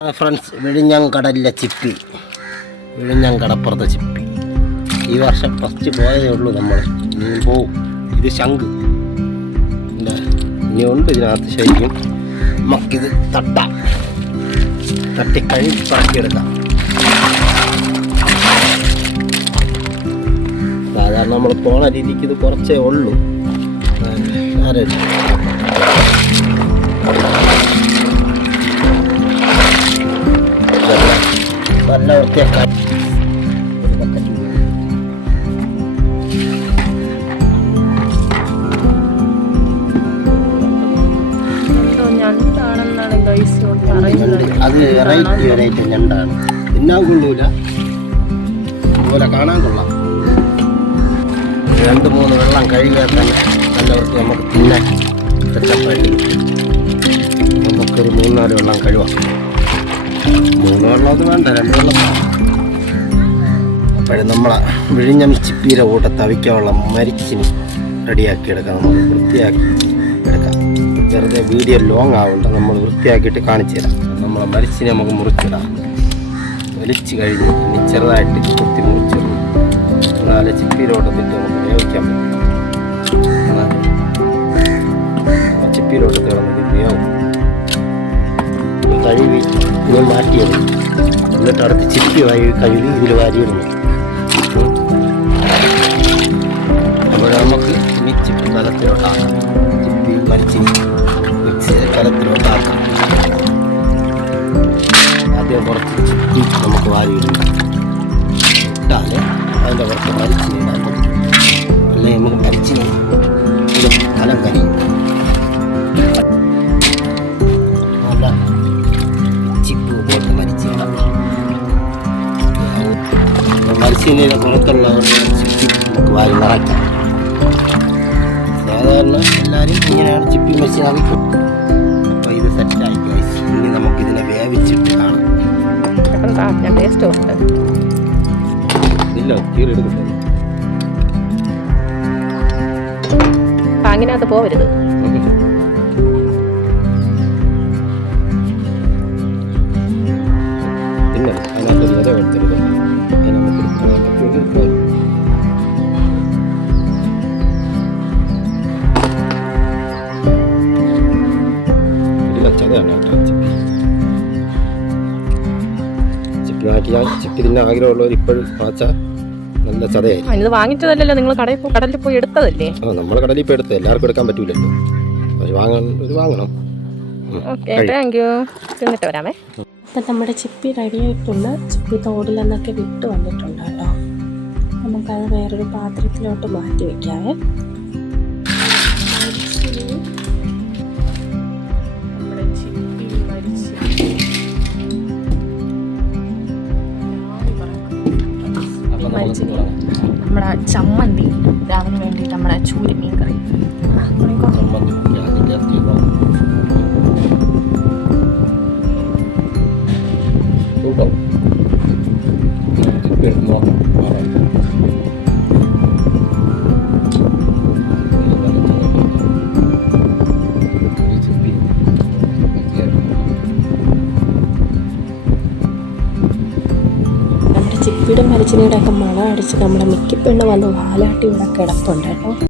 Friends, വിഴിഞ്ഞംകടലിലെ ചിപ്പി, വിഴിഞ്ഞംകടപ്പുറത്തെ ചിപ്പി. ഈ വർഷം first പോയതേ ഉള്ളൂ നമ്മൾ. ഇനി പോവും. ഇത് ശംഖ് ഇനിയുണ്ട് ഇതിനകത്ത്. ശരിക്കും നമുക്കിത് തട്ടിക്കഴിഞ്ഞ് പറക്കിയെടുക്കാം. സാധാരണ നമ്മൾ പോണ രീതിക്ക് ഇത് കുറച്ചേ ഉള്ളൂ. നല്ല വൃത്തിയാക്കാൻ അത് വെറൈറ്റി ഞണ്ടാണ്. തിന്നാൻ കൊള്ളൂല, അതുപോലെ കാണാൻ കൊള്ളാം. 2-3 വെള്ളം കഴുകിയാൽ തന്നെ നല്ല വൃത്തി നമുക്ക് തിന്നാൻ സെറ്റപ്പായിട്ട്. നമുക്കൊരു 3-4 വെള്ളം കഴുകാം. 3 വെള്ളം അത് വേണ്ട, 2 വെള്ളം. അപ്പോഴും നമ്മളെ വിഴിഞ്ഞം ചിപ്പിയുടെ കൂട്ടത്ത് അവിക്കാനുള്ള മരിച്ചിന് റെഡിയാക്കി എടുക്കാം. നമുക്ക് വൃത്തിയാക്കി എടുക്കാം. വെറുതെ വീഡിയോ ലോങ് ആവുന്നുണ്ട്. നമ്മൾ വൃത്തിയാക്കിയിട്ട് കാണിച്ചു തരാം. നമ്മളെ മരിച്ചിനെ നമുക്ക് മുറിച്ചിടാം. വലിച്ച് കഴിഞ്ഞ് ഇനി ചെറുതായിട്ട് കുത്തി മുറിച്ചിടും. എന്നാലേ ചിപ്പിയിലോട്ടത്തിട്ട് നമുക്ക് വേവിക്കാൻ പറ്റും. ചിപ്പിയിലോട്ടത്ത് കിടന്നത് വേവും. കഴുകി ഇത് മാറ്റിയിടും. എന്നിട്ട് അടുത്ത് ചിപ്പി കഴുകി ഇതിൽ വാരിയിടുന്നു. അപ്പോൾ നമുക്ക് ഇനി ചിപ്പി കലത്തിലോട്ടാക്കാം. ചിപ്പി മരിച്ച് മിക്സ് കലത്തിലോട്ടാക്കാം. ആദ്യം കുറച്ച് ചിപ്പി നമുക്ക് വാരിയിടും. ഇട്ടാൽ അതിൻ്റെ കുറച്ച് മരിച്ചിടാൻ പറ്റും. അല്ലെങ്കിൽ നമുക്ക് മരിച്ചിന് കലം കരിയും. നല്ല ചിപ്പ് പോയിട്ട് മരിച്ചിടാം. മരിച്ചിനെ പുറത്തുള്ള ചിപ്പി നമുക്ക് വാരി നിറയ്ക്കാം. സാധാരണ എല്ലാവരും ഇങ്ങനെയാണ് ചിപ്പി മരിച്ചിനാവിക്കും. അപ്പോൾ ഇത് സെറ്റായി. ഇനി നമുക്കിതിനെ വേവിച്ചിട്ട് കാണാം. ടേസ്റ്റ് ഉണ്ട്. ഇല്ല, തീരെടുക്കുന്നത് പാങ്ങിനകത്ത് പോവരുത്. പിന്നെ അതിനകത്ത് നില കൊടുത്തരുത്. ചതയാണ് കേട്ടോ. ചിപ്പി തിന്നെ ആഗ്രഹമുള്ളവർ ഇപ്പോഴും വാച്ചാൽ നല്ല ചതയായി. ഇത് വാങ്ങിച്ചതല്ലല്ലോ, നിങ്ങൾ കടലിൽ പോയി എടുത്തതല്ലേ? നമ്മൾ കടലിൽ പോയി എടുത്തത്. എല്ലാവർക്കും എടുക്കാൻ പറ്റൂലല്ലോ. വാങ്ങണം. Okay, thank you. തിന്നിട്ട് വരാമേ. അപ്പം നമ്മുടെ ചിപ്പി റെഡിയായിട്ടുണ്ട്. ചിപ്പി തോടിൽ നിന്നൊക്കെ വിട്ട് വന്നിട്ടുണ്ട് കേട്ടോ. നമുക്കത് വേറൊരു പാത്രത്തിലോട്ട് മാറ്റി വയ്ക്കാവേ. നമ്മുടെ ചമ്മന്തി, രാവിലെ വേണ്ടിയിട്ട് നമ്മുടെ ചൂരി മീൻ കറി. ചിപ്പിയുടെ മരിച്ചിനയുടെ ഒക്കെ മണം അടിച്ച് നമ്മുടെ മിക്കിപ്പെണ്ണ് വന്ന് വാലാട്ടി ഇവിടെ കിടപ്പുണ്ട് കേട്ടോ.